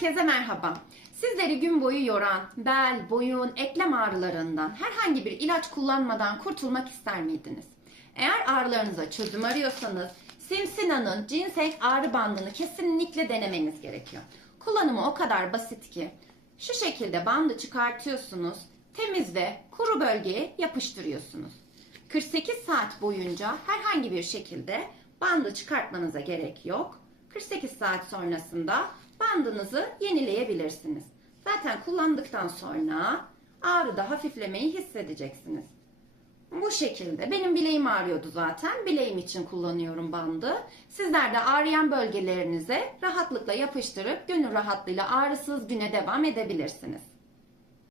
Herkese merhaba. Sizleri gün boyu yoran bel, boyun, eklem ağrılarından herhangi bir ilaç kullanmadan kurtulmak ister miydiniz? Eğer ağrılarınıza çözüm arıyorsanız Simsina'nın Ginseng ağrı bandını kesinlikle denemeniz gerekiyor. Kullanımı o kadar basit ki şu şekilde bandı çıkartıyorsunuz, temiz ve kuru bölgeye yapıştırıyorsunuz. 48 saat boyunca herhangi bir şekilde bandı çıkartmanıza gerek yok. 48 saat sonrasında bandınızı yenileyebilirsiniz. Zaten kullandıktan sonra ağrıda hafiflemeyi hissedeceksiniz. Bu şekilde. Benim bileğim ağrıyordu zaten. Bileğim için kullanıyorum bandı. Sizler de ağrıyan bölgelerinize rahatlıkla yapıştırıp gönül rahatlığıyla ağrısız güne devam edebilirsiniz.